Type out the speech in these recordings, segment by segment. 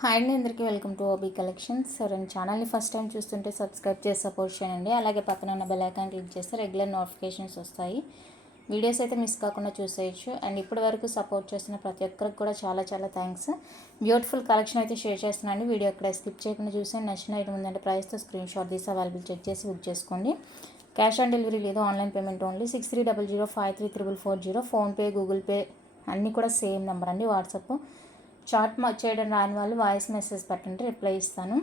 Hi అండి, అందరికీ welcome to OB collections. రెండు ఛానల్ని ఫస్ట్ టైం చూస్తుంటే సబ్స్క్రైబ్ చేసి సపోర్ట్ చేయండి. అలాగే పక్కన ఉన్న బెల్ ఐకాన్ క్లిక్ చేస్తే రెగ్యులర్ నోటిఫికేషన్స్ వస్తాయి. వీడియోస్ అయితే మిస్ కాకుండా చూసేయచ్చు. అండ్ ఇప్పటి వరకు సపోర్ట్ చేస్తున్న ప్రతి ఒక్కరికి కూడా చాలా చాలా థ్యాంక్స్. బ్యూటిఫుల్ కలెక్షన్ అయితే షేర్ చేస్తున్నాను. వీడియో ఎక్కడ స్కిప్ చేయకుండా చూసి నచ్చిన ఐటమ్ ఉందంటే ప్రైస్తో స్క్రీన్ షాట్ తీసి అవైలబుల్ చెక్ చేసి బుక్ చేసుకోండి. క్యాష్ ఆన్ డెలివరీ లేదు, online payment only. 6300533440 PhonePe, Google pay అన్నీ కూడా సేమ్ నెంబర్ అండి. వాట్సాప్ చాట్ చేయడం రాని వాళ్ళు వాయిస్ మెసేజ్ పెట్టండి, రిప్లై ఇస్తాను.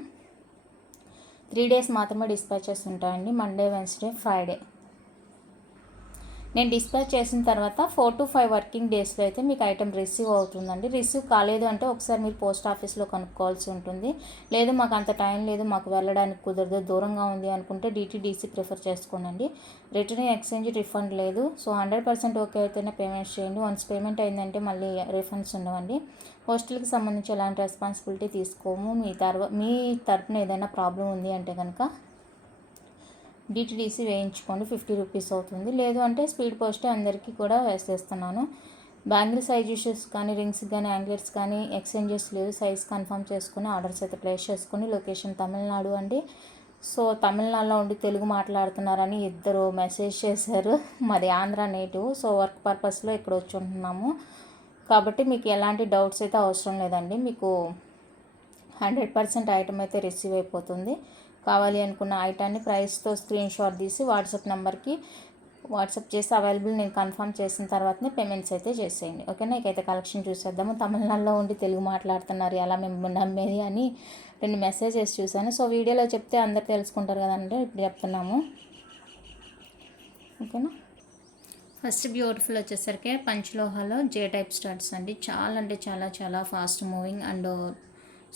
3 days మాత్రమే డిస్పాచెస్ ఉంటాయండి, మండే, వెన్స్డే, ఫ్రైడే. నేను డిస్పాచ్ చేసిన తర్వాత 4 to 5 వర్కింగ్ డేస్లో అయితే మీకు ఐటెం రిసీవ్ అవుతుందండి. రిసీవ్ కాలేదు అంటే ఒకసారి మీరు పోస్ట్ ఆఫీస్లో కనుక్కోవాల్సి ఉంటుంది. లేదు మాకు అంత టైం లేదు, మాకు వెళ్ళడానికి కుదరదు, దూరంగా ఉంది అనుకుంటే DTDC ప్రిఫర్ చేసుకోండి. రిటర్న్, ఎక్స్చేంజ్, రిఫండ్ లేదు. సో 100% ఓకే అయితేనే పేమెంట్స్ చేయండి. వన్స్ పేమెంట్ అయిందంటే మళ్ళీ రిఫండ్స్ ఉండవండి. పోస్టులకి సంబంధించి ఎలాంటి రెస్పాన్సిబిలిటీ తీసుకోము. మీ తరపున ఏదైనా ప్రాబ్లం ఉంది అంటే కనుక DTDC వేయించుకోండి, 50 రూపీస్ అవుతుంది. లేదు అంటే స్పీడ్ పోస్టే అందరికీ కూడా వేసేస్తున్నాను. బ్యాంగిల్ సైజ్ ఇష్యూస్ కానీ, రింగ్స్ కానీ, యాంగ్లెట్స్ కానీ ఎక్స్చేంజెస్ లేవు. సైజ్ కన్ఫర్మ్ చేసుకుని ఆర్డర్స్ అయితే ప్లేస్ చేసుకుని. లొకేషన్ తమిళనాడు అండి. సో తమిళనాడులో ఉండి తెలుగు మాట్లాడుతున్నారని ఇద్దరు మెసేజ్ చేశారు. మాది ఆంధ్ర నేటివ్. సో వర్క్ పర్పస్లో ఇక్కడ వచ్చి ఉంటున్నాము కాబట్టి మీకు ఎలాంటి డౌట్స్ అయితే అవసరం లేదండి. మీకు 100% ఐటమ్ అయితే రిసీవ్ అయిపోతుంది. కావాలి అనుకున్న ఐటాన్ని ప్రైస్తో స్క్రీన్ షాట్ తీసి వాట్సాప్ నెంబర్కి వాట్సాప్ చేసి అవైలబుల్ నేను కన్ఫర్మ్ చేసిన తర్వాతనే పేమెంట్స్ అయితే చేసేయండి. ఓకేనా? ఇకైతే కలెక్షన్ చూసేద్దాము. తమిళనాడులో ఉండి తెలుగు మాట్లాడుతున్నారు, ఎలా మేము నమ్మేది అని 2 మెసేజెస్ చూశాను. సో వీడియోలో చెప్తే అందరు తెలుసుకుంటారు కదండి, ఇప్పుడు చెప్తున్నాము. ఓకేనా? ఫస్ట్ బ్యూటిఫుల్ వచ్చేసరికి పంచలోహాలో జే టైప్ స్టార్ట్స్ అండి. చాలా అంటే చాలా చాలా ఫాస్ట్ మూవింగ్ అండ్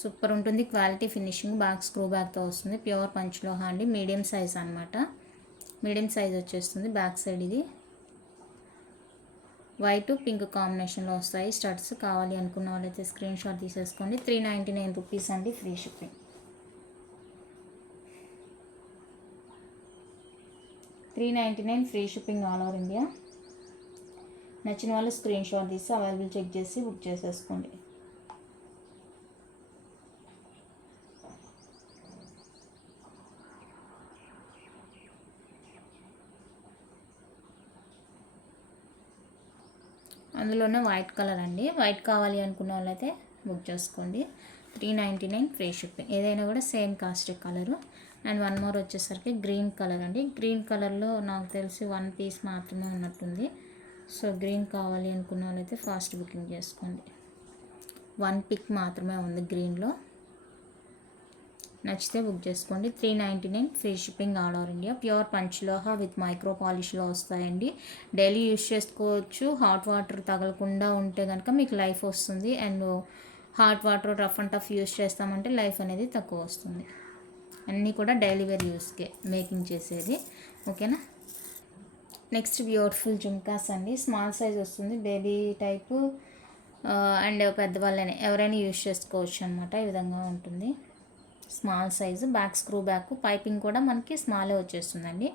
సూపర్ ఉంటుంది. క్వాలిటీ ఫినిషింగ్, బ్యాక్ స్క్రూ బ్యాక్తో వస్తుంది. ప్యూర్ పంచలోహ అండి, మీడియం సైజ్ అనమాట. మీడియం సైజ్ వచ్చేస్తుంది. బ్యాక్ సైడ్ ఇది వైట్ పింక్ కాంబినేషన్లో వస్తాయి స్టడ్స్. కావాలి అనుకున్న వాళ్ళైతే స్క్రీన్ షాట్ తీసేసుకోండి. 399 రూపీస్ అండి, free shipping. 399 free shipping all over India. నచ్చిన వాళ్ళు స్క్రీన్ షాట్ తీసి అవైలబుల్ చెక్ చేసి బుక్ చేసేసుకోండి. అందులోనే వైట్ కలర్ అండి. వైట్ కావాలి అనుకున్న వాళ్ళైతే బుక్ చేసుకోండి. 399 ఫ్రీ షిప్పింగ్. ఏదైనా కూడా same cost colour. And one more వచ్చేసరికి గ్రీన్ కలర్ అండి. గ్రీన్ కలర్లో నాకు తెలిసి 1 పీస్ మాత్రమే ఉన్నట్టుంది. సో గ్రీన్ కావాలి అనుకున్న వాళ్ళైతే ఫాస్ట్ బుకింగ్ చేసుకోండి. 1 పిక్ మాత్రమే ఉంది గ్రీన్లో. నచ్చితే బుక్ చేసుకోండి. 399 free shipping all over India. Pure panchaloha with micro పాలిష్లో వస్తాయండి. డైలీ యూస్ చేసుకోవచ్చు. హాట్ వాటర్ తగలకుండా ఉంటే కనుక మీకు లైఫ్ వస్తుంది. And hot water rough and tough use చేస్తామంటే లైఫ్ అనేది తక్కువ వస్తుంది. అన్నీ కూడా డైలీ వేర్ యూస్కే మేకింగ్ చేసేది. ఓకేనా? నెక్స్ట్ బ్యూటిఫుల్ జుమ్కాస్ అండి. స్మాల్ సైజ్ వస్తుంది, బేబీ టైపు అండ్ పెద్దవాళ్ళని ఎవరైనా యూస్ చేసుకోవచ్చు అనమాట. ఈ విధంగా ఉంటుంది. Small size, back screw back, piping కూడా మనకి స్మాలే వచ్చేస్తుందండి.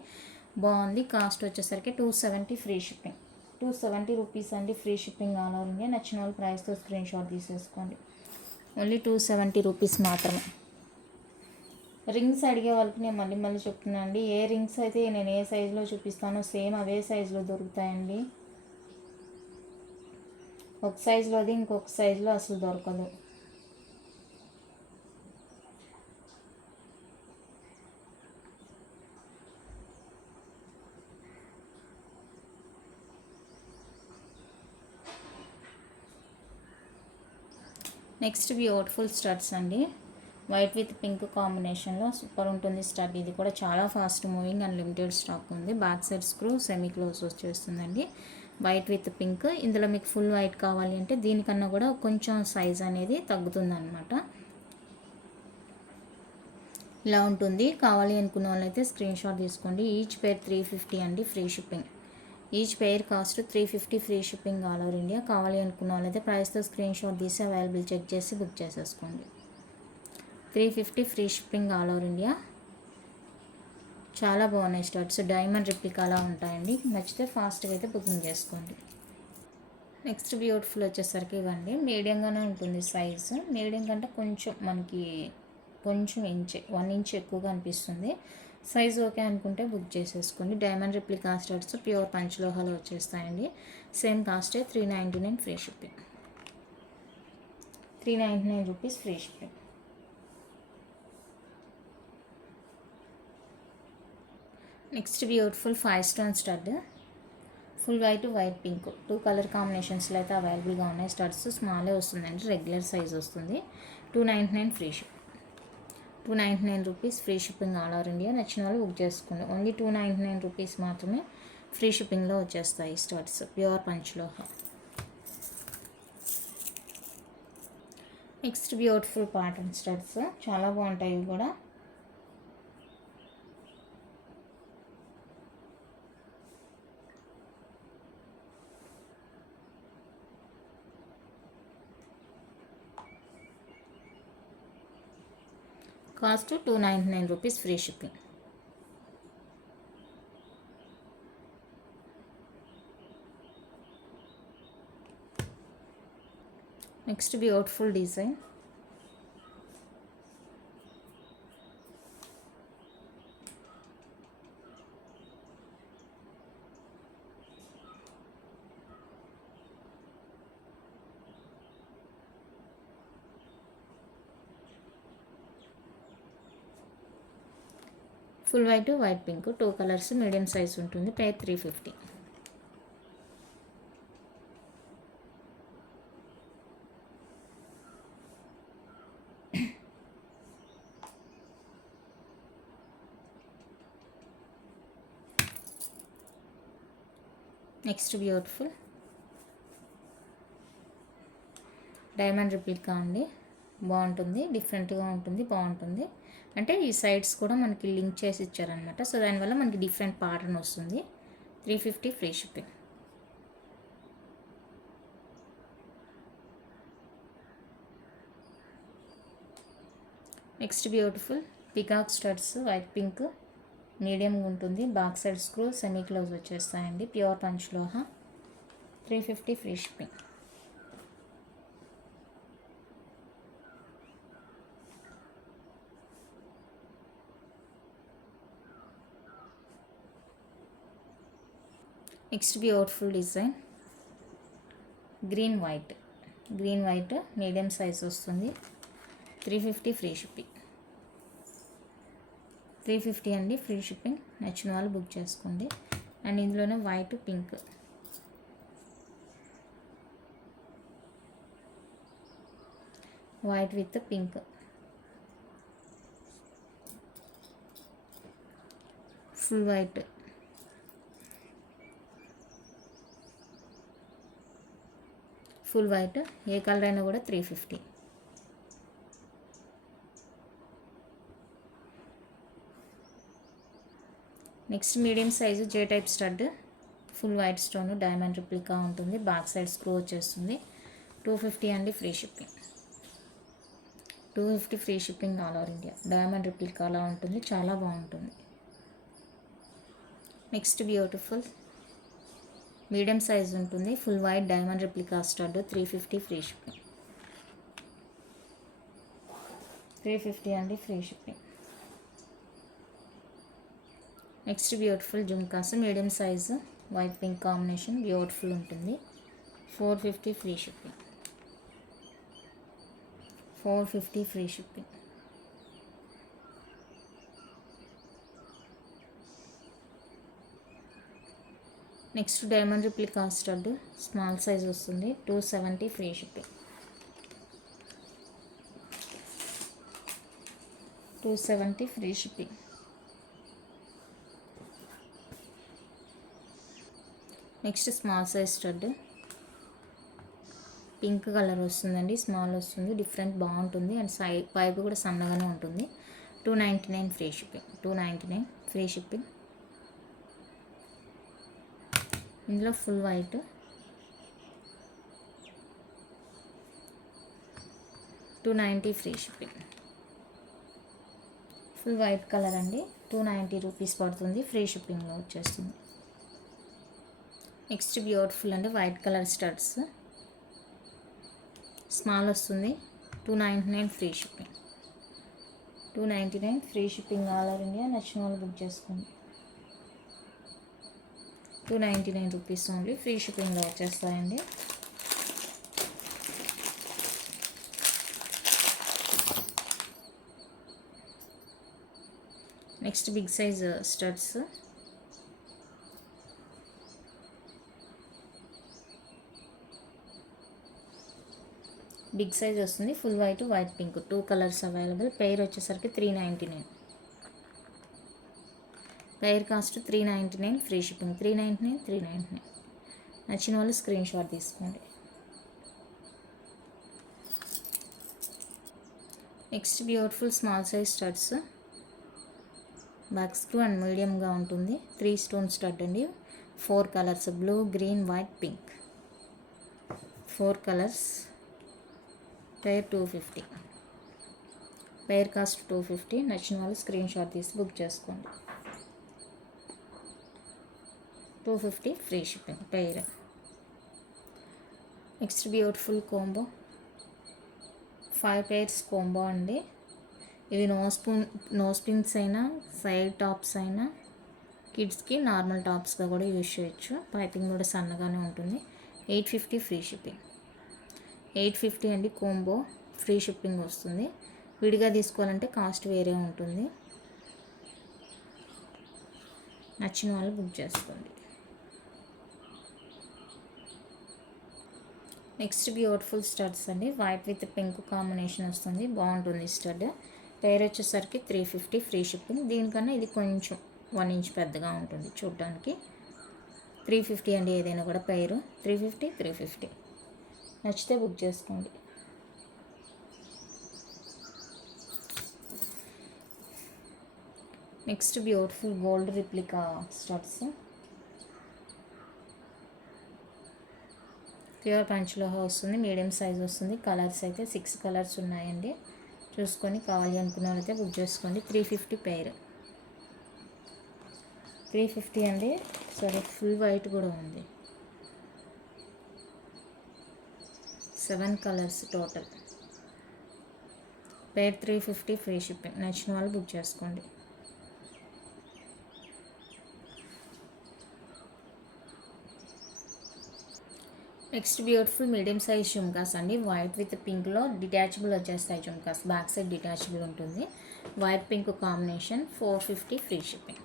బాగుంది. కాస్ట్ వచ్చేసరికి 270 ఫ్రీ షిప్పింగ్. 270 రూపీస్ అండి, free shipping all over India. నచ్చిన వాళ్ళు ప్రైస్తో స్క్రీన్ షాట్ తీసేసుకోండి. ఓన్లీ 270 రూపీస్ మాత్రమే. రింగ్స్ అడిగే వాళ్ళకి నేను మళ్ళీ చెప్తున్నాను అండి. ఏ రింగ్స్ అయితే నేను ఏ సైజులో చూపిస్తానో సేమ్ అవే సైజులో దొరుకుతాయండి. ఒక సైజులోది ఇంకొక సైజులో అసలు దొరకదు. నెక్స్ట్ బ్యూటిఫుల్ స్టడ్స్ అండి. వైట్ విత్ పింక్ కాంబినేషన్లో సూపర్ ఉంటుంది స్టడ్. ఇది కూడా చాలా fast moving and limited stock ఉంది. Back side screw semi close వచ్చేస్తుందండి. White with pink. ఇందులో మీకు ఫుల్ వైట్ కావాలి అంటే దీనికన్నా కూడా కొంచెం సైజ్ అనేది తగ్గుతుంది అనమాట. ఇలా ఉంటుంది. కావాలి అనుకున్న వాళ్ళైతే స్క్రీన్ షాట్ తీసుకోండి. ఈచ్ పేర్ 350 అండి, free shipping. Each pair cost 350 free shipping all over India. కావాలి అనుకున్న వాళ్ళైతే ప్రైస్తో స్క్రీన్ షాట్ తీసి అవైలబుల్ చెక్ చేసి బుక్ చేసేసుకోండి. 350 free shipping all over India. చాలా బాగున్నాయి స్టడ్స్. డైమండ్ రిప్లికాలా ఉంటాయండి. నచ్చితే ఫాస్ట్గా అయితే బుకింగ్ చేసుకోండి. నెక్స్ట్ బ్యూటిఫుల్ వచ్చేసరికి ఇవ్వండి, మీడియంగానే ఉంటుంది సైజు. మీడియం కంటే కొంచెం మనకి కొంచెం ఇంచ్ 1 ఇంచ్ ఎక్కువగా అనిపిస్తుంది. సైజ్ ఓకే అనుకుంటే బుక్ చేసేసుకోండి. డైమండ్ రిప్లికా స్టడ్స్ ప్యూర్ పంచలోహాలు వచ్చేస్తాయండి. సేమ్ కాస్టే 399 free shipping. 399 rupees free shipping. Next beautiful 5 stone stud, full white white pink 2 colour కాంబినేషన్స్లో అయితే అవైలబుల్గా ఉన్నాయి. స్టడ్స్ స్మాలే వస్తుందండి, రెగ్యులర్ సైజ్ వస్తుంది. 299 free ship. 299 rupees free shipping all over India. నచ్చిన వాళ్ళు బుక్ చేసుకోండి. ఓన్లీ 299 రూపీస్ మాత్రమే ఫ్రీ షిప్పింగ్లో వచ్చేస్తాయి studs pure panchaloha. Next beautiful pattern studs చాలా బాగుంటాయి ఇవి కూడా. Cost 299 rupees free shipping. Next beautiful design, full white white pink 2 colours, medium size ఉంటుంది. Price 350. Next beautiful diamond replica అండి, బాగుంటుంది, డిఫరెంట్గా ఉంటుంది, బాగుంటుంది. అంటే ఈ సైడ్స్ కూడా మనకి లింక్ చేసి ఇచ్చారనమాట. సో దానివల్ల మనకి డిఫరెంట్ ప్యాటర్న్ వస్తుంది. 350 free shipping. Next beautiful peacock studs white pink, medium ఉంటుంది. Back side screw semi close వచ్చేస్తాయండి. Pure panchaloha. 350 free shipping. Next beautiful design green white medium size వస్తుంది. 350 ఫ్రీ షిప్పింగ్. 350 అండి ఫ్రీ షిప్పింగ్. నచ్చిన వాళ్ళు book చేసుకోండి. And ఇందులోనే white pink, white with pink, full white, full white A colour అయినా కూడా 350. Next medium size జే type stud, full white stone diamond replica ఉంటుంది. Back side screw వచ్చేస్తుంది. 250 అండి free shipping. 250 free shipping all over India. Diamond replica అలా ఉంటుంది, చాలా బాగుంటుంది. Next beautiful medium size ఉంటుంది. Full white diamond replica stud 350 free shipping. 350 అండి free shipping. Next beautiful jhumkas medium size white pink combination beautiful ఉంటుంది. 450 free shipping. 450 free shipping. Next diamond replica stud small size వస్తుంది. 270 free shipping. 270 free shipping. Next small size stud pink colour వస్తుందండి, small వస్తుంది, different బాగుంటుంది. And pipe కూడా సన్నగానే ఉంటుంది. 299 free shipping. 299 free shipping. ఇందులో full white, $290 free shipping. Full white colour అండి, 290 rupees పడుతుంది, ఫ్రీ షిప్పింగ్లో వచ్చేస్తుంది. నెక్స్ట్ బ్యూటిఫుల్ అండి వైట్ కలర్ స్టడ్స్, స్మాల్ వస్తుంది. 299 free shipping. 299 free shipping all over India. నచ్చిన వాళ్ళు బుక్ చేసుకోండి. 299 రూపీస్ ఓన్లీ, ఫ్రీ షిప్పింగ్లో వచ్చేస్తాయండి. Next big size studs, big size వస్తుంది. Full white, white pink 2 colours available. Pair వచ్చేసరికి 399. Pair cost 399 free shipping. 399. నచ్చిన వాళ్ళు స్క్రీన్ షాట్ తీసుకోండి. Next beautiful small size studs, back screw and మీడియంగా ఉంటుంది. 3 స్టోన్ స్టడ్ అండి. 4 colours blue, green, white, pink 4 colours. Pair 250. Pair cost 250. నచ్చిన వాళ్ళు screenshot తీసి బుక్ చేసుకోండి. 250 free shipping pair. Next beautiful combo, 5 pairs combo అండి. ఇవి నో స్పిన్స్ అయినా, సైడ్ టాప్స్ అయినా, కిడ్స్కి నార్మల్ టాప్స్గా కూడా యూజ్ చేయొచ్చు. పైపింగ్ కూడా సన్నగానే ఉంటుంది. 850 ఫ్రీ షిప్పింగ్. 850 అండి కోంబో, ఫ్రీ షిప్పింగ్ వస్తుంది. విడిగా తీసుకోవాలంటే కాస్ట్ వేరే ఉంటుంది. నచ్చిన వాళ్ళు బుక్ చేసుకోండి. నెక్స్ట్ బ్యూటిఫుల్ స్టడ్స్ అండి, వైట్ విత్ పింక్ కాంబినేషన్ వస్తుంది. బాగుంటుంది స్టడ్. పెయిర్ వచ్చేసరికి 350 ఫ్రీ షిప్పింగ్. దీనికన్నా ఇది కొంచెం 1 ఇంచ్ పెద్దగా ఉంటుంది చూడడానికి. 350 అండి ఏదైనా కూడా పెయిర్. 350. నచ్చితే బుక్ చేసుకోండి. Next beautiful gold replica studs, pure పంచ్లో వస్తుంది. మీడియం సైజ్ వస్తుంది. కలర్స్ అయితే 6 కలర్స్ ఉన్నాయండి. చూసుకొని కావాలి అనుకున్న వాళ్ళైతే బుక్ చేసుకోండి. 350 పెయిర్. 350 అండి. సరే ఫుల్ వైట్ కూడా ఉంది. 7 colours total. Pair 350 free shipping. నచ్చిన వాళ్ళు బుక్ చేసుకోండి. Next beautiful medium size jhumkas అండి. వైట్ విత్ పింక్లో డిటాచబుల్ వచ్చేస్తాయి జుమ్కాస్. బ్యాక్ సైడ్ డిటాచబుల్ ఉంటుంది. White pink combination. 450 free shipping.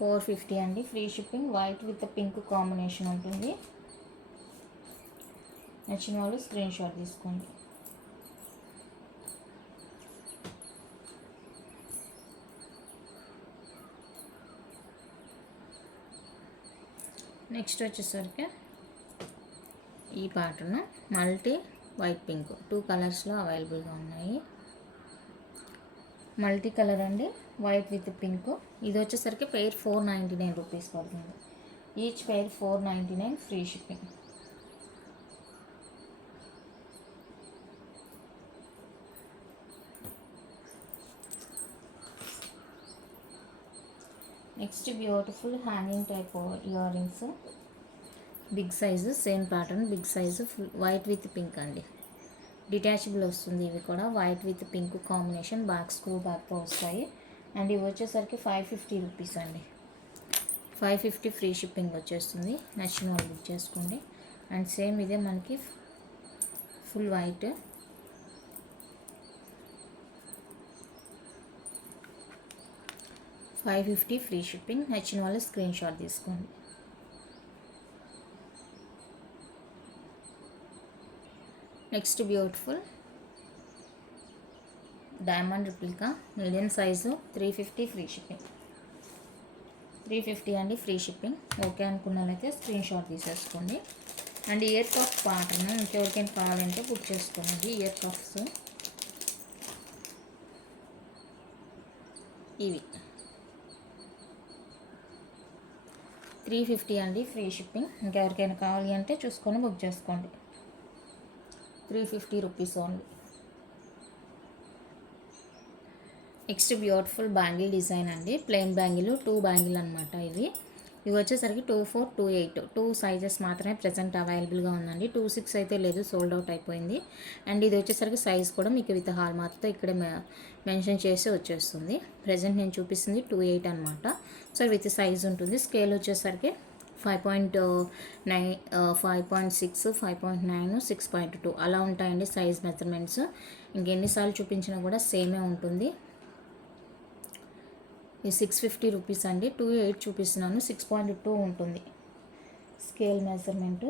450 అండి free shipping. White with pink combination ఉంటుంది. నచ్చిన వాళ్ళు స్క్రీన్ షాట్ తీసుకోండి. నెక్స్ట్ వచ్చేసరికి ఈ ప్యాటర్న్ మల్టీ వైట్ పింక్ 2 కలర్స్లో అవైలబుల్గా ఉన్నాయి. మల్టీ కలర్ అండి, వైట్ విత్ పింక్. ఇది వచ్చేసరికి పెయిర్ 499 రూపీస్ పడుతుంది. Each pair 499 free shipping. Next beautiful hanging type earrings, big size, same pattern, big size, full white with pink అండి. Detachable వస్తుంది. ఇవి కూడా white with pink combination. Back screw బ్యాక్తో వస్తాయి. And ఇవి వచ్చేసరికి 550 రూపీస్ అండి. 550 ఫ్రీ షిప్పింగ్ వచ్చేస్తుంది. నచ్చిన వాళ్ళు బుక్ చేసుకోండి. అండ్ సేమ్ ఇదే మనకి ఫుల్ వైట్. $550 free shipping. నచ్చిన వాళ్ళు స్క్రీన్ షాట్ తీసుకోండి. Next beautiful diamond replica medium size 350 free shipping. 350 అండి ఫ్రీ షిప్పింగ్. ఓకే అనుకున్న వాళ్ళైతే స్క్రీన్ షాట్ తీసేసుకోండి. అండ్ ఇయర్ కఫ్ ప్యాటర్న్ ఇంకెవరికైనా కావాలంటే బుక్ చేసుకోండి. ఇయర్ కఫ్స్ ఇవి 350 అండి ఫ్రీ షిప్పింగ్. ఇంకెవరికైనా కావాలి అంటే చూసుకొని బుక్ చేసుకోండి. 350 rupees only. Next beautiful bangle design అండి. ప్లెయిన్ బ్యాంగిల్, 2 బ్యాంగిల్ అనమాట. ఇవి ఇవి వచ్చేసరికి 24, 28 టూ సైజెస్ మాత్రమే ప్రజెంట్ అవైలబుల్గా ఉందండి. 26 అయితే లేదు, సోల్డ్ అవుట్ అయిపోయింది. అండ్ ఇది వచ్చేసరికి సైజ్ కూడా మీకు విత్ హాల్ మార్క్తో ఇక్కడే మెన్షన్ చేసి వచ్చేస్తుంది. ప్రజెంట్ నేను చూపిస్తుంది 28 అనమాట. సో విత్ సైజ్ ఉంటుంది. స్కేల్ వచ్చేసరికి 5.9, 5.6, 5.9, 6.2 అలా ఉంటాయండి సైజ్ మెజర్మెంట్స్. ఇంకెన్నిసార్లు చూపించినా కూడా సేమే ఉంటుంది. ఇది 650 రూపీస్ అండి. 28 చూపిస్తున్నాను, 6.2 ఉంటుంది స్కేల్ మెజర్మెంటు.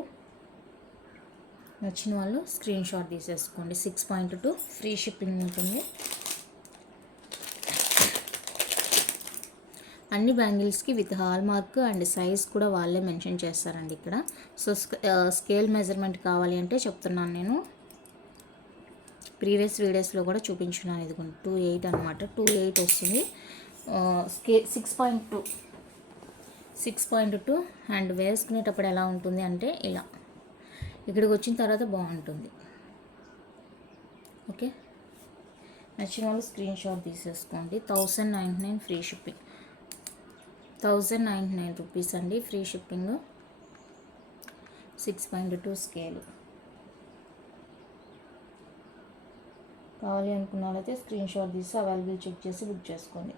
నచ్చిన వాళ్ళు స్క్రీన్ షాట్ తీసేసుకోండి. 6.2 ఫ్రీ షిప్పింగ్ ఉంటుంది. అన్ని బ్యాంగిల్స్కి with hallmark and size కూడా వాళ్ళే మెన్షన్ చేస్తారండి ఇక్కడ. సో స్కేల్ మెజర్మెంట్ కావాలి అంటే చెప్తున్నాను నేను. ప్రీవియస్ వీడియోస్లో కూడా చూపించున్నాను. ఇది 28 అనమాట. 28 వస్తుంది. 6.2 అండ్ వేసుకునేటప్పుడు ఎలా ఉంటుంది అంటే ఇలా ఇక్కడికి వచ్చిన తర్వాత బాగుంటుంది. ఓకే, నచ్చిన వాళ్ళు స్క్రీన్ షాట్ తీసేసుకోండి. 1099 ఫ్రీ షిప్పింగ్. 1099 రూపీస్ అండి ఫ్రీ షిప్పింగ్. 6.2 స్కేలు. కావాలి అనుకున్న వాళ్ళైతే స్క్రీన్ షాట్ తీసి అవైలబుల్ చెక్ చేసి బుక్ చేసుకోండి.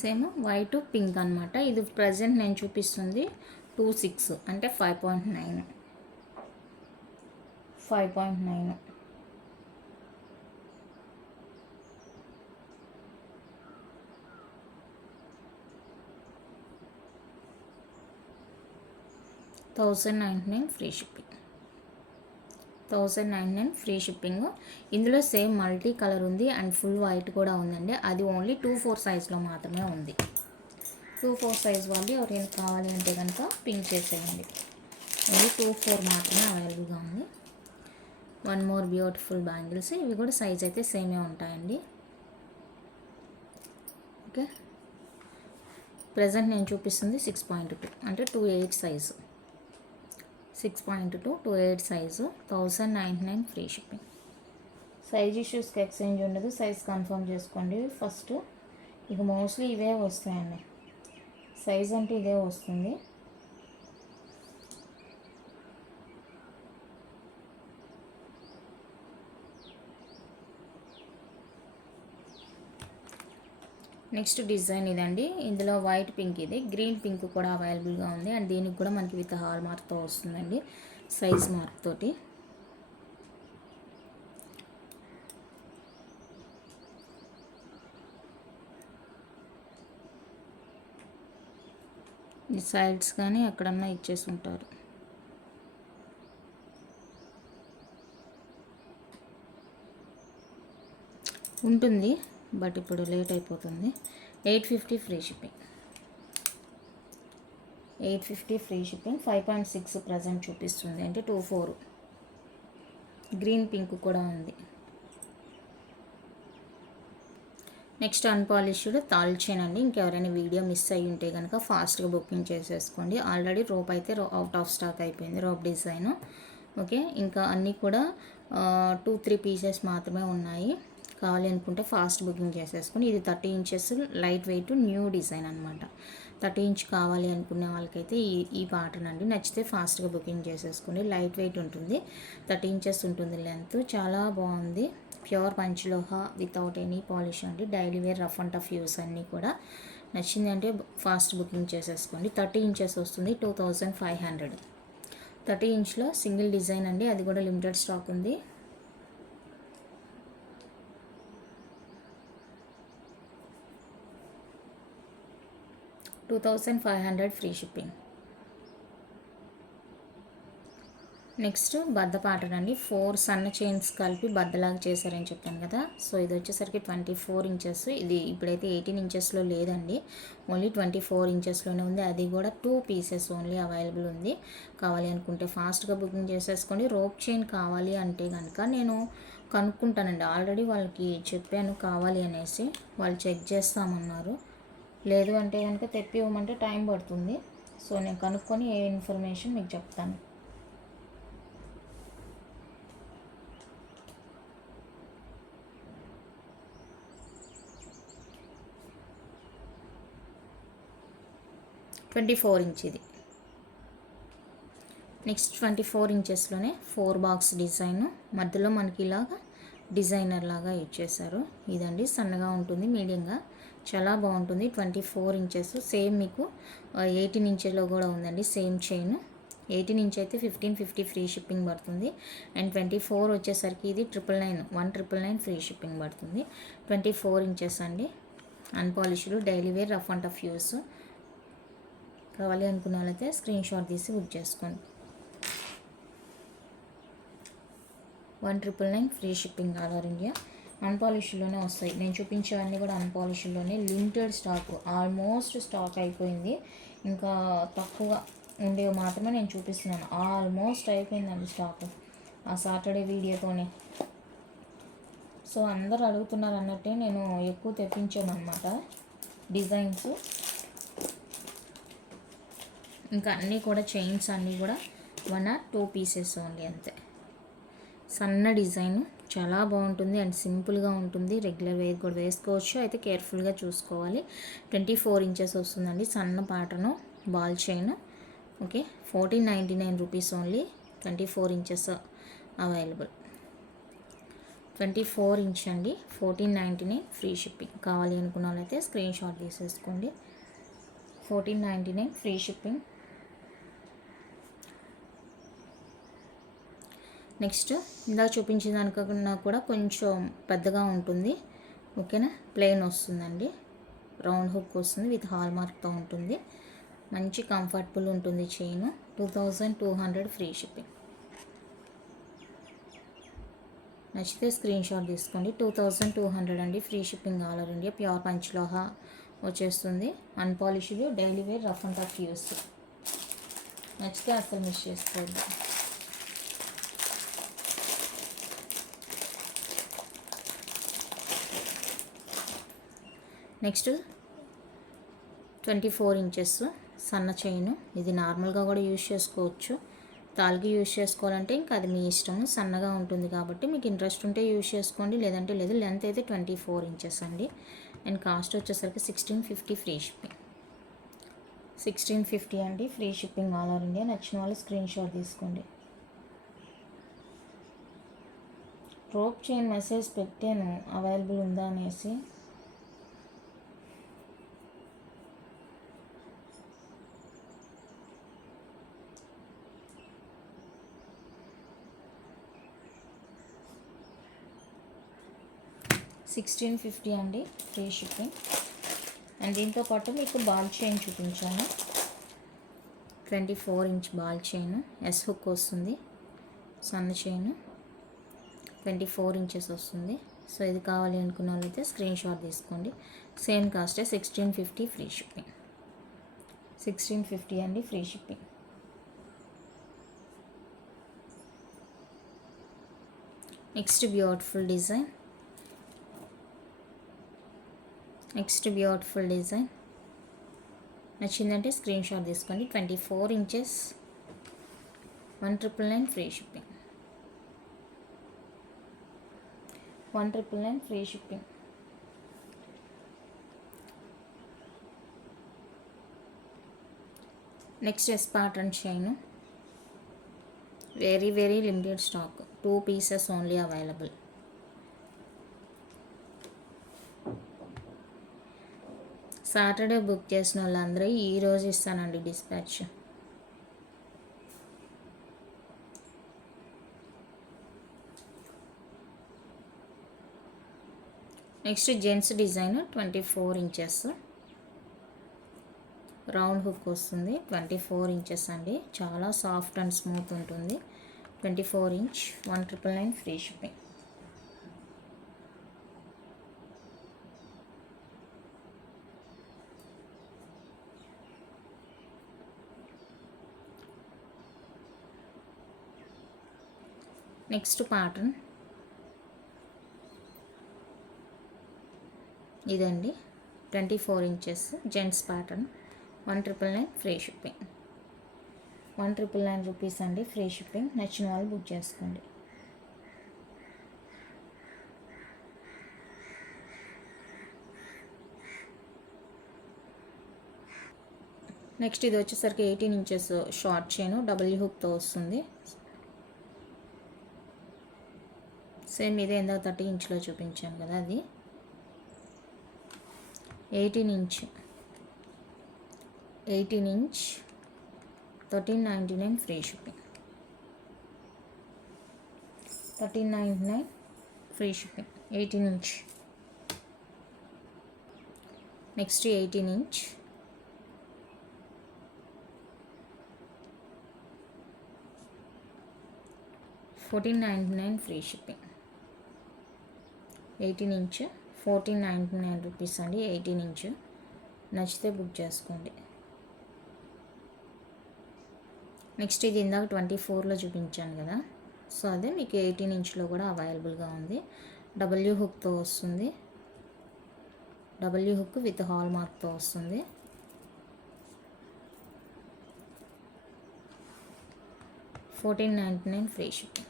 సేమ్ వైట్ పింక్ అనమాట. ఇది ప్రజెంట్ నేను చూపిస్తుంది 26 అంటే 5.9. 5.9 1099 ఫ్రీ షిప్పింగ్. 1099 free shipping. ఇందులో సేమ్ మల్టీ కలర్ ఉంది అండ్ ఫుల్ వైట్ కూడా ఉందండి. అది ఓన్లీ 24 సైజ్లో మాత్రమే ఉంది. 24 సైజ్ వాళ్ళు ఎవరైనా కావాలి అంటే కనుక పింక్ చేసేయండి. ఓన్లీ 24 మాత్రమే అవైలబుల్గా ఉంది. One more beautiful bangles. ఇవి కూడా సైజ్ అయితే సేమే ఉంటాయండి. ఓకే, ప్రజెంట్ నేను చూపిస్తుంది 6.2 అంటే 28 size. 6.2 28 size. 1099 free shipping. Size ఇష్యూస్కి ఎక్స్చేంజ్ ఉండదు. సైజ్ కన్ఫర్మ్ చేసుకోండి ఫస్ట్. ఇక మోస్ట్లీ ఇవే వస్తాయండి. సైజ్ అంటే ఇదే వస్తుంది. నెక్స్ట్ డిజైన్ ఇదండి. ఇందులో వైట్ పింక్, ఇది గ్రీన్ పింక్ కూడా అవైలబుల్గా ఉంది. అండ్ దీనికి కూడా మనకి విత్ హాల్ మార్క్తో వస్తుందండి, సైజ్ మార్క్ తోటి. ఈ సైడ్స్ కానీ ఎక్కడన్నా ఇచ్చేసి ఉంటారు. ఉంటుంది బట్ ఇప్పుడు లేట్ అయిపోతుంది. 850 free shipping. 850 free shipping. 5.6 present చూపిస్తుంది అంటే 24. గ్రీన్ పింక్ కూడా ఉంది. నెక్స్ట్ అన్పాలిష్డ్ తాల్ చైన్ అండి. ఇంకెవరైనా వీడియో మిస్ అయ్యి ఉంటే కనుక ఫాస్ట్గా బుకింగ్ చేసేసుకోండి. ఆల్రెడీ రోప్ అయితే అవుట్ ఆఫ్ స్టాక్ అయిపోయింది, రోప్ డిజైన్. ఓకే, ఇంకా అన్నీ కూడా 2-3 పీసెస్ మాత్రమే ఉన్నాయి. కావాలి అనుకుంటే ఫాస్ట్ బుకింగ్ చేసేసుకొని. ఇది 30 inches light weight new design అనమాట. 30 ఇంచ్ కావాలి అనుకునే వాళ్ళకైతే ఈ ప్యాటర్న్ అండి. నచ్చితే ఫాస్ట్గా బుకింగ్ చేసేసుకోండి. లైట్ వెయిట్ ఉంటుంది, 30 ఇంచెస్ ఉంటుంది లెంత్. చాలా బాగుంది. Pure panchaloha without any polish అండి. Daily wear rough and tough use అన్నీ కూడా. నచ్చింది అంటే ఫాస్ట్ బుకింగ్ చేసేసుకోండి. 30 ఇంచెస్ వస్తుంది, 2500. 30 ఇంచ్లో సింగిల్ డిజైన్ అండి, అది కూడా లిమిటెడ్ స్టాక్ ఉంది. $2,500 ఫ్రీ షిప్పింగ్. నెక్స్ట్ బద్ద ప్యాటర్న్ అండి. 4 సన్న చైన్స్ కలిపి బద్దలాగా చేశారని చెప్పాను కదా. సో ఇది వచ్చేసరికి 24 ఇంచెస్. ఇది ఇప్పుడైతే 18 ఇంచెస్లో లేదండి, ఓన్లీ 24 ఇంచెస్లోనే ఉంది. అది కూడా 2 పీసెస్ ఓన్లీ అవైలబుల్ ఉంది. కావాలి అనుకుంటే ఫాస్ట్గా బుకింగ్ చేసేసుకోండి. రోప్ చైన్ కావాలి అంటే కనుక నేను కనుక్కుంటానండి. ఆల్రెడీ వాళ్ళకి చెప్పాను కావాలి అనేసి, వాళ్ళు చెక్ చేస్తామన్నారు. లేదు అంటే కనుక తెప్పి ఇవ్వమంటే టైం పడుతుంది. సో నేను కనుక్కొని ఏ ఇన్ఫర్మేషన్ మీకు చెప్తాను. 24 ఇంచ్ ఇది. నెక్స్ట్ 24 ఇంచెస్లోనే 4 బాక్స్ డిజైన్, మధ్యలో మనకి ఇలాగా డిజైనర్ లాగా ఇచ్చేసారు. ఇదండి సన్నగా ఉంటుంది, మీడియంగా చాలా బాగుంటుంది. 24 ఇంచెస్. సేమ్ మీకు 18 ఇంచెస్లో కూడా ఉందండి సేమ్ చైన్. 18 ఇంచ్ అయితే 1550 ఫ్రీ షిప్పింగ్ పడుతుంది. అండ్ 24 వచ్చేసరికి ఇది 999 ఫ్రీ షిప్పింగ్ పడుతుంది. 24 ఇంచెస్ అండి, unpolished daily wear rough and tough use. కావాలి అనుకున్న వాళ్ళైతే స్క్రీన్ షాట్ తీసి బుక్ చేసుకోండి. 1999 free shipping all over India. అన్పాలిష్లోనే వస్తాయి. నేను చూపించేవన్నీ కూడా అన్పాలిష్లోనే. లిమిటెడ్ స్టాక్, ఆల్మోస్ట్ స్టాక్ అయిపోయింది. ఇంకా తక్కువ ఉండేవి మాత్రమే నేను చూపిస్తున్నాను. ఆల్మోస్ట్ అయిపోయిందండి స్టాక్ ఆ సాటర్డే వీడియోతోనే. సో అందరు అడుగుతున్నారు అన్నట్టే నేను ఎక్కువ తెప్పించాను అనమాట డిజైన్స్. ఇంకా అన్నీ కూడా చైన్స్ అన్నీ కూడా 1 or 2 పీసెస్ ఓన్లీ అంతే. సన్న డిజైన్ చాలా బాగుంటుంది అండ్ సింపుల్గా ఉంటుంది. రెగ్యులర్ వేర్ కూడా వేసుకోవచ్చు, అయితే కేర్ఫుల్గా చూసుకోవాలి. 24 ఇంచెస్ వస్తుందండి, సన్న pattern, ball chain. Okay, 1499 rupees only. 24 inches available. 24 inch అండి, 1499 ఫ్రీ షిప్పింగ్. కావాలి అనుకున్న వాళ్ళైతే స్క్రీన్ షాట్ తీసేసుకోండి. 1499 ఫ్రీ షిప్పింగ్. నెక్స్ట్ ఇందాక చూపించిన దానికన్నా కూడా కొంచెం పెద్దగా ఉంటుంది. ఓకేనా, ప్లెయిన్ వస్తుందండి, రౌండ్ హుక్ వస్తుంది, విత్ హాల్ మార్క్తో ఉంటుంది. మంచి కంఫర్టబుల్ ఉంటుంది చైన్. 2200 free shipping. నచ్చితే స్క్రీన్ షాట్ తీసుకోండి. 2200 అండి, free shipping all over India. Pure panchaloha వచ్చేస్తుంది, unpolished daily wear rough and tough use. నచ్చితే అసలు మిస్ చేసుకోవద్దు. నెక్స్ట్ 24 ఇంచెస్ సన్న చైన్. ఇది నార్మల్గా కూడా యూజ్ చేసుకోవచ్చు, తాళ్ళకి యూజ్ చేసుకోవాలంటే ఇంకా అది మీ ఇష్టము. సన్నగా ఉంటుంది కాబట్టి మీకు ఇంట్రెస్ట్ ఉంటే యూజ్ చేసుకోండి, లేదంటే లేదు. లెంత్ అయితే 24 ఇంచెస్ అండి. అండ్ కాస్ట్ వచ్చేసరికి 1650 ఫ్రీ షిప్పింగ్. 1650 అండి, free shipping all over India. నచ్చిన వాళ్ళు స్క్రీన్ షాట్ తీసుకోండి. రోప్ చైన్ మెసేజ్ పెట్టాను అవైలబుల్ ఉందా అనేసి. $1650 అండి, ఫ్రీ షిప్పింగ్. అండ్ దీంతో పాటు మీకు బాల్ చైన్ చూపించాను. 24 inch ball chain, yes hook వస్తుంది, సన్న చైన్, 24 ఇంచెస్ వస్తుంది. సో ఇది కావాలి అనుకున్న వాళ్ళైతే స్క్రీన్ షాట్ తీసుకోండి. సేమ్ కాస్టే 1650 ఫ్రీ షిప్పింగ్. 1650 అండి, free shipping. Next beautiful design. నచ్చిందంటే స్క్రీన్ షాట్ తీసుకోండి. 24 inches, 1999 free shipping. 1999 free shipping. Next S pattern chain, very limited stock, 2 pieces only available. Saturday book చేసిన వాళ్ళందరూ ఈరోజు ఇస్తానండి dispatch. Next gents design, 24 inches, round hook వస్తుంది, 24 inches అండి. చాలా soft and smooth ఉంటుంది. 24 inch, 1999 free shipping. Next pattern ఇదండి, 24 inches gents pattern, 1999 free shipping. 1999 rupees అండి, ఫ్రీ షిప్పింగ్. నచ్చిన వాళ్ళు బుక్ చేసుకోండి. నెక్స్ట్ ఇది వచ్చేసరికి 18 ఇంచెస్ షార్ట్ చైన్ డబుల్ హుక్తో వస్తుంది. సేమ్ ఇదే ఇందాక 30 ఇంచ్లో చూపించాను కదా, అది 18 inch 1399 free shipping. 1399 free shipping 18 inch. Next 18 inch 1499 free shipping. 18 inch 1499 rupees అండి. 18 ఇంచ్ నచ్చితే బుక్ చేసుకోండి. నెక్స్ట్ ఇది ఇందాక 24లో చూపించాను కదా, సో అదే మీకు 18 ఇంచ్లో కూడా అవైలబుల్గా ఉంది. డబ్ల్యూ హుక్తో వస్తుంది. డబ్ల్యూ హుక్ విత్ హాల్ మార్క్తో వస్తుంది. $14.99 ఫ్రీ షిప్పింగ్.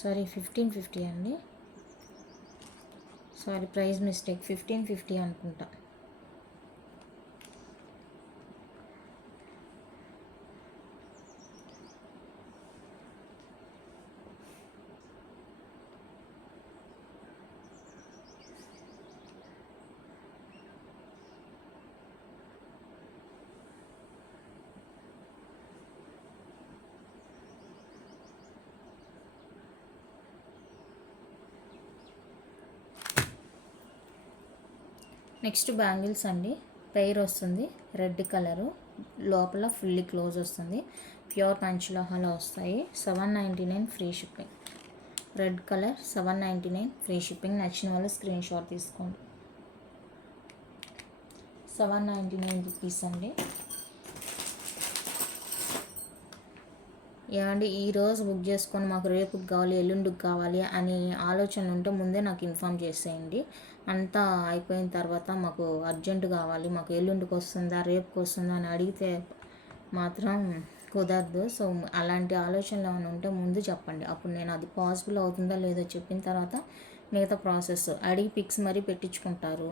సారీ 1550 అండి, సారీ ప్రైస్ మిస్టేక్, 1550 అనుకుంటా. నెక్స్ట్ బ్యాంగిల్స్ అండి, పెయిర్ వస్తుంది, రెడ్ కలరు, లోపల ఫుల్లీ క్లోజ్ వస్తుంది, ప్యూర్ పంచలోహాలో వస్తాయి. 799 free shipping. Red colour 799 free shipping. నచ్చిన వాళ్ళు స్క్రీన్ షాట్ తీసుకోండి. 799 రూపీస్ అండి. ఏమండి ఈరోజు బుక్ చేసుకొని మాకు రేపుకి కావాలి ఎల్లుండికి కావాలి అని ఆలోచన ఉంటే ముందే నాకు ఇన్ఫామ్ చేసేయండి. అంతా అయిపోయిన తర్వాత మాకు అర్జెంట్ కావాలి, మాకు ఎల్లుండికి వస్తుందా రేపుకి వస్తుందా అని అడిగితే మాత్రం కుదరదు. సో అలాంటి ఆలోచనలు ఏమైనా ఉంటే ముందు చెప్పండి, అప్పుడు నేను అది పాసిబుల్ అవుతుందా లేదో చెప్పిన తర్వాత మిగతా ప్రాసెస్. అడిగి పిక్స్ మరీ పెట్టించుకుంటారు,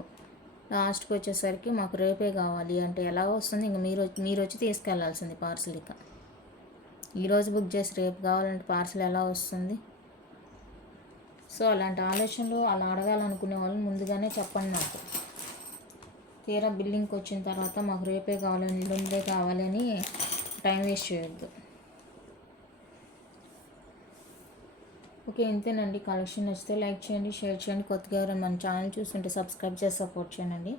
లాస్ట్కి వచ్చేసరికి మాకు రేపే కావాలి అంటే ఎలా వస్తుంది? ఇంక మీరు వచ్చి తీసుకెళ్లాల్సింది పార్సల్. ఇక ఈరోజు బుక్ చేసి రేపు కావాలంటే పార్సల్ ఎలా వస్తుంది? సో అలాంటి ఆలోచనలు అలా అడగాలనుకునే వాళ్ళు ముందుగానే చెప్పండి నాకు. తీరా బిల్లింగ్కి వచ్చిన తర్వాత మాకు రేపే కావాలని ఎల్లుండే కావాలని టైం వేస్ట్ చేయొద్దు. ఓకే, ఇంతేనండి. కలెక్షన్ నచ్చితే లైక్ చేయండి, షేర్ చేయండి. కొత్తగా ఎవరైనా మన ఛానల్ చూస్తుంటే సబ్స్క్రైబ్ చేసి సపోర్ట్ చేయండి.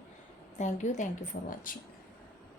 Thank you for watching.